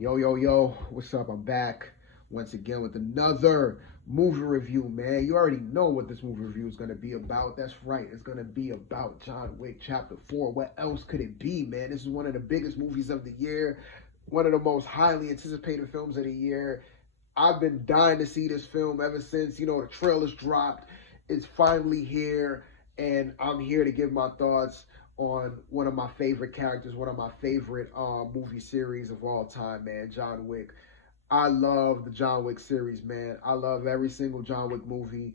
Yo, yo, yo, what's up? I'm back once again with another movie review, man. You already know what this movie review is going to be about. That's right, it's going to be about John Wick Chapter 4. What else could it be, man? This is one of the biggest movies of the year, one of the most highly anticipated films of the year. I've been dying to see this film ever since, the trailers dropped. It's finally here, and I'm here to give my thoughts on one of my favorite characters, one of my favorite movie series of all time, man, John Wick. I love the John Wick series, man. I love every single John Wick movie,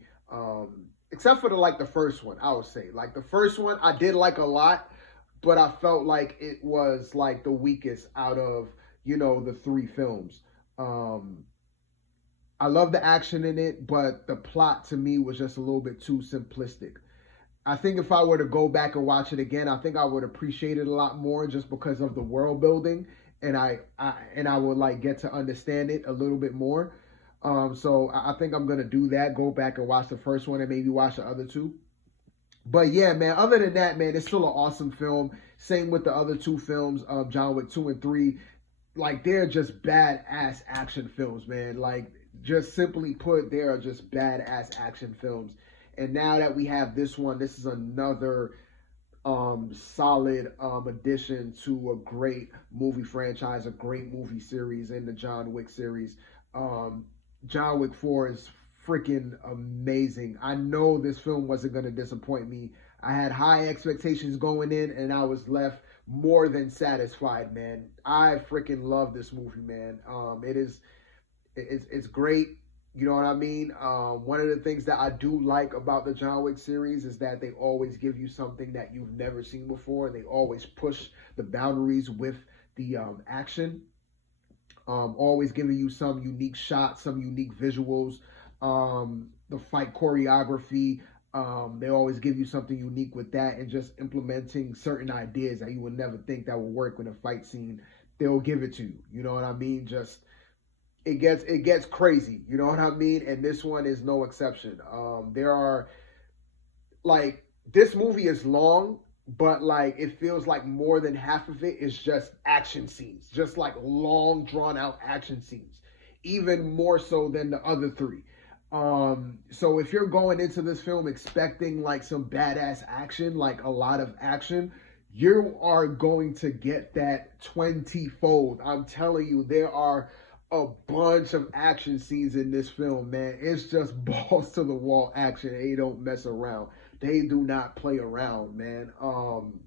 except for the first one. I would say like the first one I did like a lot, but I felt like it was like the weakest out of the three films. Um, I love the action in it, but the plot to me was just a little bit too simplistic. I think if I were to go back and watch it again, I think I would appreciate it a lot more just because of the world building, and I would like get to understand it a little bit more. So I think I'm gonna do that. Go back and watch the first one and maybe watch the other two. But yeah, man. Other than that, man, it's still an awesome film. Same with the other two films, John Wick 2 and 3. Like they're just badass action films, man. Like just simply put, they are just badass action films. And now that we have this one, this is another solid addition to a great movie franchise, a great movie series in the John Wick series. Um, John Wick 4 is freaking amazing. I know this film wasn't going to disappoint me. I had high expectations going in, and I was left more than satisfied, man. I freaking love this movie, man. It's great. You know what I mean? One of the things that I do like about the John Wick series is that they always give you something that you've never seen before. They always push the boundaries with the action. Always giving you some unique shots, some unique visuals. The fight choreography. They always give you something unique with that, and just implementing certain ideas that you would never think that would work in a fight scene. They'll give it to you. You know what I mean? Just it gets crazy. You know what I mean? And this one is no exception. There are like this movie is long, but like it feels like more than half of it is just action scenes, just like long drawn out action scenes, even more so than the other three. So if you're going into this film expecting like some badass action, like a lot of action, you are going to get that 20 fold. I'm telling you, there are a bunch of action scenes in this film, man. It's just balls to the wall action. They don't mess around. They do not play around, man.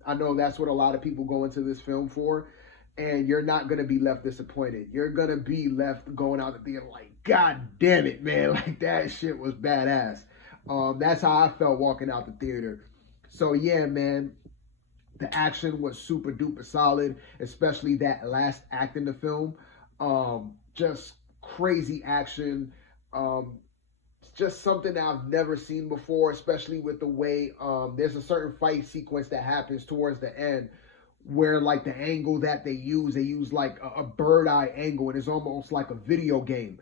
I know that's what a lot of people go into this film for, and you're not gonna be left disappointed. You're gonna be left going out the theater like, God damn it, man! Like that shit was badass. That's how I felt walking out the theater. So yeah, man, the action was super duper solid, especially that last act in the film. Just crazy action. It's just something that I've never seen before, especially with the way there's a certain fight sequence that happens towards the end where like the angle that they use like a bird eye angle, and it's almost like a video game.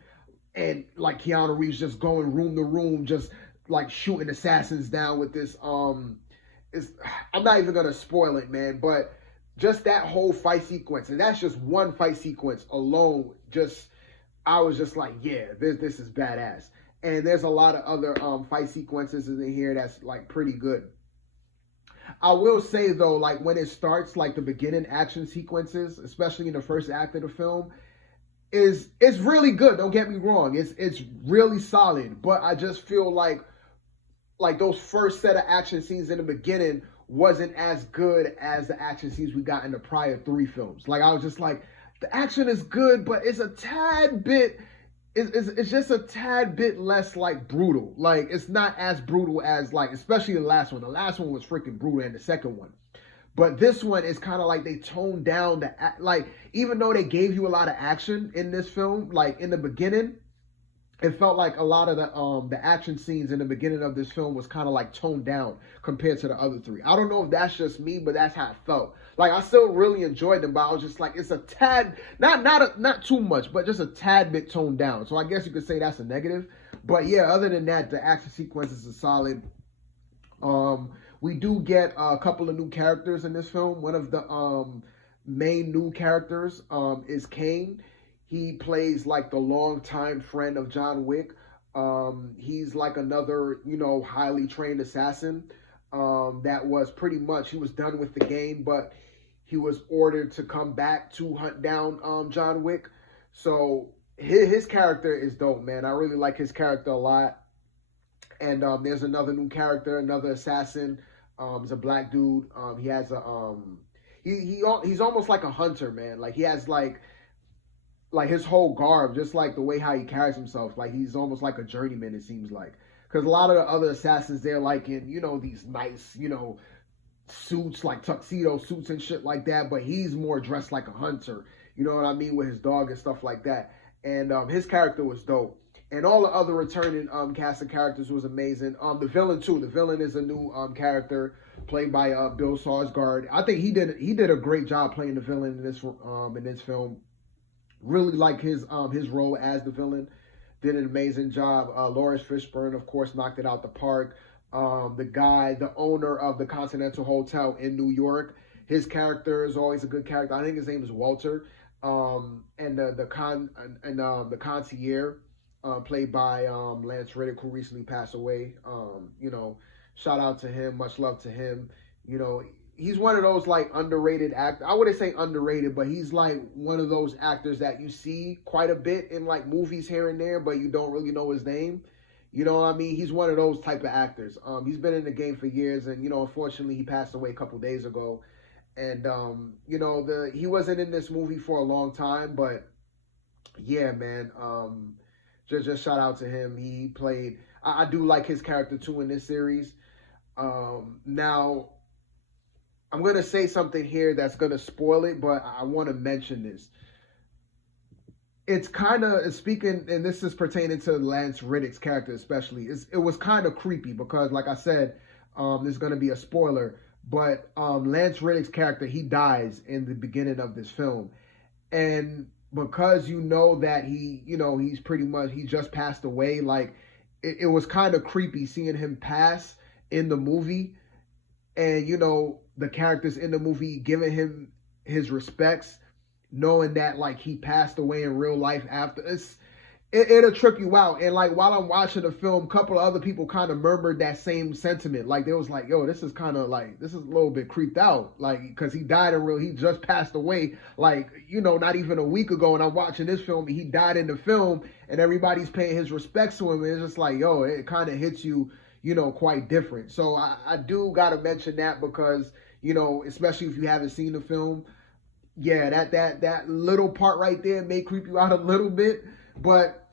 And like Keanu Reeves just going room to room, just like shooting assassins down with this. Is I'm not even gonna spoil it, man, but just that whole fight sequence, and that's just one fight sequence alone. Just I was just like, yeah, this is badass. And there's a lot of other fight sequences in here that's like pretty good. I will say though, like when it starts, like the beginning action sequences, especially in the first act of the film, is really good. Don't get me wrong, it's really solid. But I just feel like those first set of action scenes in the beginning wasn't as good as the action scenes we got in the prior three films. Like I was just like, the action is good, but it's a tad bit. It's just a tad bit less like brutal. Like it's not as brutal as like, especially the last one. The last one was freaking brutal, and the second one. But this one is kind of like they toned down like even though they gave you a lot of action in this film, like in the beginning, it felt like a lot of the action scenes in the beginning of this film was kind of like toned down compared to the other three. I don't know if that's just me, but that's how it felt. Like I still really enjoyed them, but I was just like, it's a tad, not too much, but just a tad bit toned down. So I guess you could say that's a negative. But yeah, other than that, the action sequences are solid. We do get a couple of new characters in this film. One of the main new characters is Kane. He plays like the longtime friend of John Wick. He's like another, highly trained assassin. That was pretty much, he was done with the game, but he was ordered to come back to hunt down John Wick. So his character is dope, man. I really like his character a lot. And there's another new character, another assassin. He's a black dude. He has a he's almost like a hunter, man. Like he has like his whole garb, just like the way how he carries himself. Like he's almost like a journeyman, it seems like. Because a lot of the other assassins, they're like in, these nice, suits, like tuxedo suits and shit like that. But he's more dressed like a hunter, you know what I mean, with his dog and stuff like that. And his character was dope. And all the other returning cast of characters was amazing. The villain too. The villain is a new character played by Bill Skarsgård. I think he did a great job playing the villain in this film. Really like his role as the villain. Did an amazing job. Lawrence Fishburne, of course, knocked it out the park. The owner of the Continental Hotel in New York, his character is always a good character. I think his name is Walter. And the concierge, played by Lance Reddick, who recently passed away. Shout out to him. Much love to him. He's one of those like underrated actors. I wouldn't say underrated, but he's like one of those actors that you see quite a bit in like movies here and there, but you don't really know his name. You know what I mean? He's one of those type of actors. He's been in the game for years, and unfortunately, he passed away a couple days ago. And he wasn't in this movie for a long time, but yeah, man. Just shout out to him. He played. I do like his character too in this series. Now, I'm gonna say something here that's gonna spoil it, but I want to mention this. It's kind of speaking, and this is pertaining to Lance Reddick's character especially. It was kind of creepy because, like I said, this is gonna be a spoiler. But Lance Reddick's character, he dies in the beginning of this film, and because that he's pretty much, he just passed away. Like it was kind of creepy seeing him pass in the movie, and the characters in the movie giving him his respects, knowing that like he passed away in real life after. It'll trip you out. And like while I'm watching the film, a couple of other people kind of murmured that same sentiment. Like they was like, yo, this is a little bit creeped out. Like, because he died he just passed away, like, not even a week ago. And I'm watching this film, he died in the film, and everybody's paying his respects to him. And it's just like, yo, it kind of hits you, quite different. So I do got to mention that because, especially if you haven't seen the film, yeah, that little part right there may creep you out a little bit. But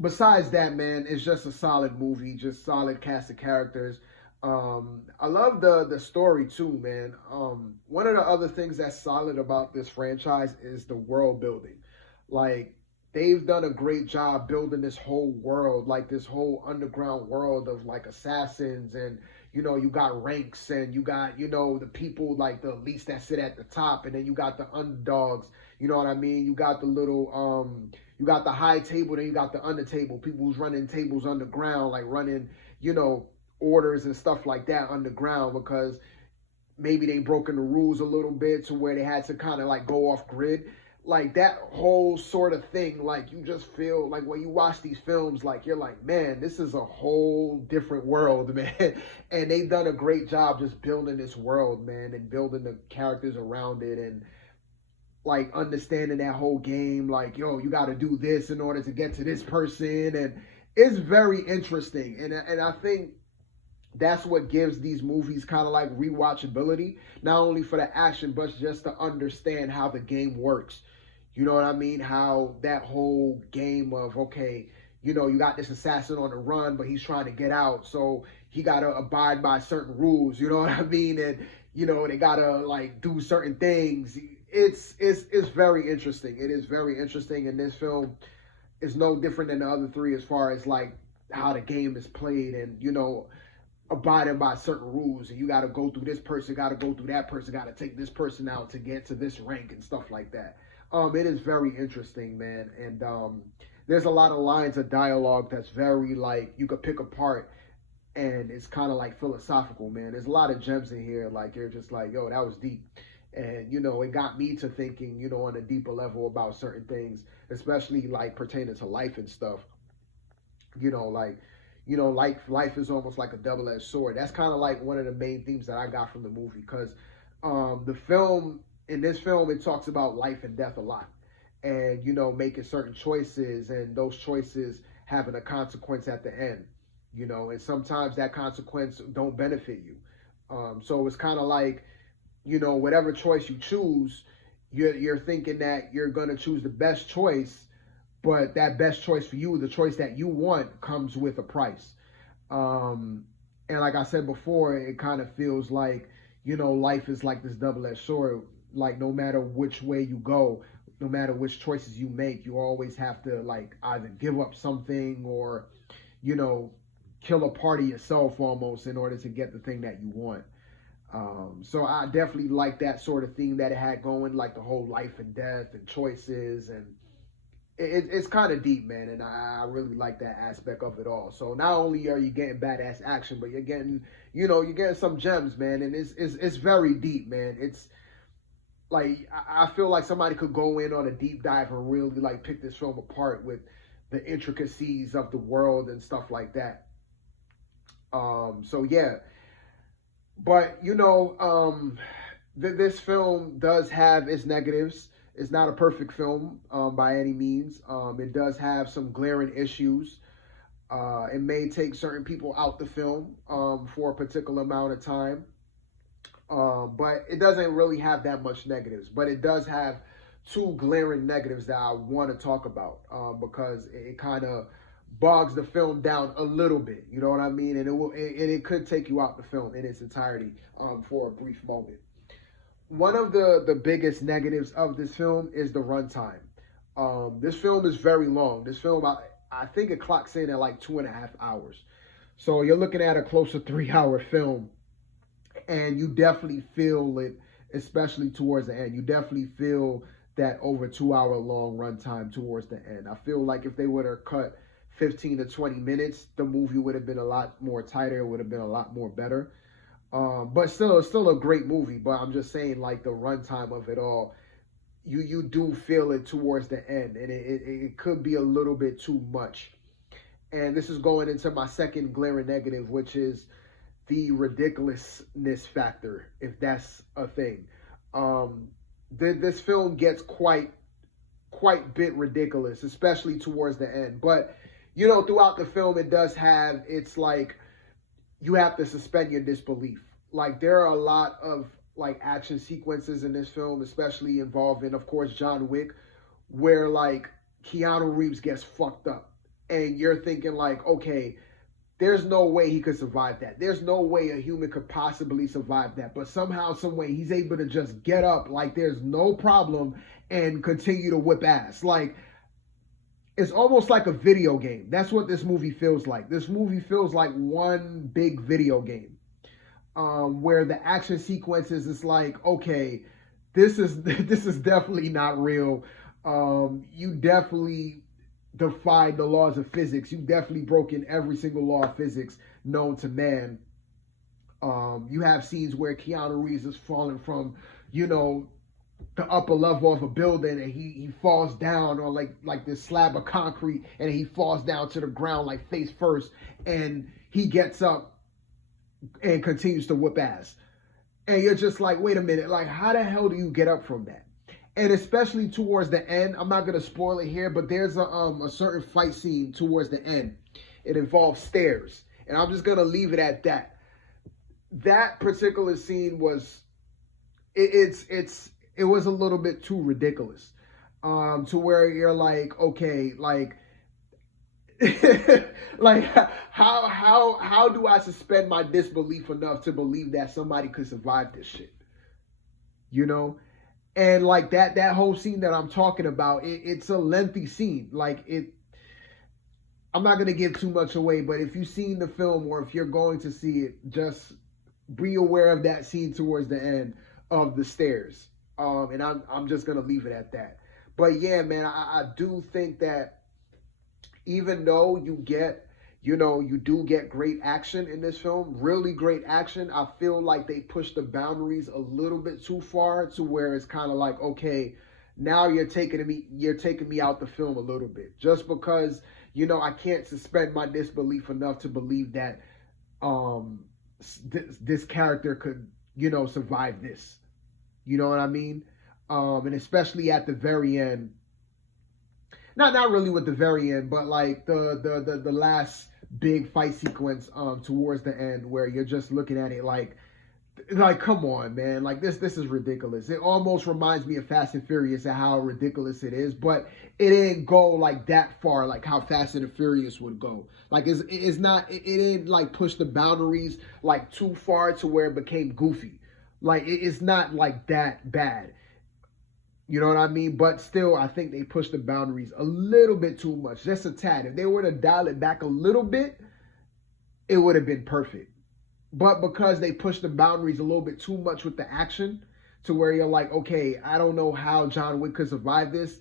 besides that, man, it's just a solid movie, just solid cast of characters. I love the story too, man. One of the other things that's solid about this franchise is the world building. Like, they've done a great job building this whole world, like this whole underground world of like assassins, and you got ranks, and you got the people like the elites that sit at the top, and then you got the underdogs. You know what I mean? You got the little you got the high table, then you got the under table, people who's running tables underground, like running, orders and stuff like that underground, because maybe they broken the rules a little bit to where they had to kind of like go off grid. Like that whole sort of thing, like you just feel like when you watch these films, like you're like, man, this is a whole different world, man. And they've done a great job just building this world, man, and building the characters around it, and like understanding that whole game, like, yo, you got to do this in order to get to this person. And it's very interesting. And I think that's what gives these movies kind of like rewatchability, not only for the action, but just to understand how the game works. You know what I mean? How that whole game of, okay, you got this assassin on the run, but he's trying to get out. So he got to abide by certain rules. You know what I mean? And, they got to like do certain things. It's very interesting. It is very interesting. And this film is no different than the other three as far as like how the game is played, and, abiding by certain rules, and you got to go through this person, got to go through that person, got to take this person out to get to this rank and stuff like that. It is very interesting, man. And there's a lot of lines of dialogue that's very like you could pick apart, and it's kind of like philosophical, man. There's a lot of gems in here, like you're just like, yo, that was deep. And, you know, it got me to thinking, you know, on a deeper level about certain things, especially like pertaining to life and stuff. You know, like, you know, life is almost like a double-edged sword. That's kind of like one of the main themes that I got from the movie, because the film in this film, it talks about life and death a lot, and, you know, making certain choices, and those choices having a consequence at the end, you know, and sometimes that consequence don't benefit you. So it's kind of like, you know, whatever choice you choose, you're thinking that you're gonna choose the best choice, but that best choice for you, the choice that you want, comes with a price. And like I said before, it kind of feels like, you know, life is like this double-edged sword. Like, no matter which way you go, no matter which choices you make, you always have to, like, either give up something or, you know, kill a part of yourself almost in order to get the thing that you want. So I definitely like that sort of theme that it had going, like the whole life and death and choices, and it's kind of deep, man, and I really like that aspect of it all. So not only are you getting badass action, but you're getting, you know, you're getting some gems, man, and it's very deep, man. It's like, I feel like somebody could go in on a deep dive and really like pick this film apart with the intricacies of the world and stuff like that. So yeah, but you know, this film does have its negatives. It's not a perfect film by any means. It does have some glaring issues. It may take certain people out the film for a particular amount of time. But it doesn't really have that much negatives. But it does have two glaring negatives that I want to talk about because it kind of bogs the film down a little bit. You know what I mean? And it could take you out the film in its entirety for a brief moment. One of the biggest negatives of this film is the runtime. This film is very long. This film, I think it clocks in at like 2.5 hours. So you're looking at a close to 3-hour film, and you definitely feel it, especially towards the end. You definitely feel that over 2-hour long runtime towards the end. I feel like if they would have cut 15 to 20 minutes, the movie would have been a lot more tighter. It would have been a lot more better. But still, it's still a great movie. But I'm just saying, like, the runtime of it all, you do feel it towards the end, and it could be a little bit too much. And this is going into my second glaring negative, which is the ridiculousness factor, if that's a thing. This film gets quite bit ridiculous, especially towards the end. But, you know, throughout the film, it does have, it's like, you have to suspend your disbelief. Like, there are a lot of, like, action sequences in this film, especially involving, of course, John Wick, where, like, Keanu Reeves gets fucked up. And you're thinking, like, okay, there's no way he could survive that. There's no way a human could possibly survive that. But somehow, some way, he's able to just get up like there's no problem and continue to whip ass. Like, it's almost like a video game. That's what this movie feels like. This movie feels like one big video game, where the action sequences is like, okay, this is definitely not real. You definitely defied the laws of physics. You definitely broken every single law of physics known to man. You have scenes where Keanu Reeves is falling from, you know, the upper level of a building, and he falls down on like this slab of concrete, and he falls down to the ground like face first, and he gets up and continues to whip ass. And you're just like, wait a minute, like, how the hell do you get up from that? And especially towards the end, I'm not going to spoil it here, but there's a certain fight scene towards the end. It involves stairs, and I'm just going to leave it at that. That particular scene was, it was a little bit too ridiculous, to where you're like, okay, like, like, how do I suspend my disbelief enough to believe that somebody could survive this shit? You know? And like that whole scene that I'm talking about, it's a lengthy scene. Like, I'm not going to give too much away, but if you've seen the film, or if you're going to see it, just be aware of that scene towards the end of the stairs. And I'm just going to leave it at that. But yeah, man, I do think that even though you get You know, you do get great action in this film, really great action. I feel like they pushed the boundaries a little bit too far to where it's kind of like, okay, now you're taking me out the film a little bit. Just because, you know, I can't suspend my disbelief enough to believe that um this character could, you know, survive this. You know what I mean? And especially at the very end, not really with the very end, but like the last big fight sequence towards the end where you're just looking at it like come on, man, like this is ridiculous. It almost reminds me of Fast and Furious and how ridiculous it is, but it didn't go like that far like how Fast and the Furious would go. Like it's not, it didn't like push the boundaries like too far to where it became goofy. Like it's not like that bad. You know what I mean? But still, I think they pushed the boundaries a little bit too much, just a tad. If they were to dial it back a little bit, it would have been perfect. But because they pushed the boundaries a little bit too much with the action, to where you're like, okay, I don't know how John Wick could survive this.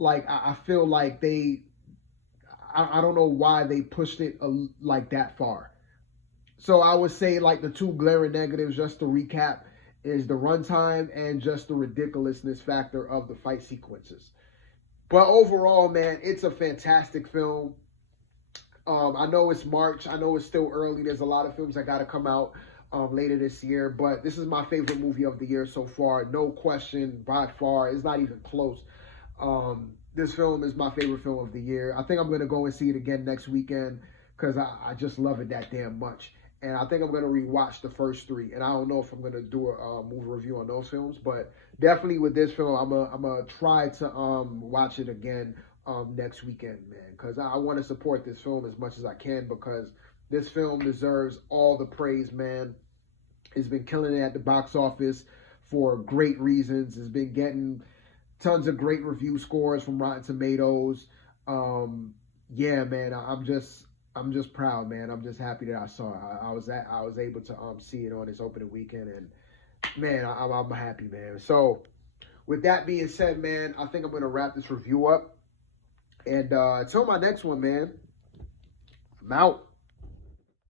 Like, I feel like I don't know why they pushed it like that far. So I would say like the two glaring negatives, just to recap, is the runtime and just the ridiculousness factor of the fight sequences. But overall, man, it's a fantastic film. I know it's March. I know it's still early. There's a lot of films that got to come out later this year. But this is my favorite movie of the year so far. No question, by far. It's not even close. This film is my favorite film of the year. I think I'm going to go and see it again next weekend because I just love it that damn much. And I think I'm going to rewatch the first three. And I don't know if I'm going to do a movie review on those films. But definitely with this film, I'm going to try to watch it again next weekend, man. Because I want to support this film as much as I can. Because this film deserves all the praise, man. It's been killing it at the box office for great reasons. It's been getting tons of great review scores from Rotten Tomatoes. Yeah, man, I'm just proud, man. I'm just happy that I saw it. I was able to see it on its opening weekend, and man, I'm happy, man. So with that being said, man, I think I'm gonna wrap this review up, and until my next one, man, I'm out.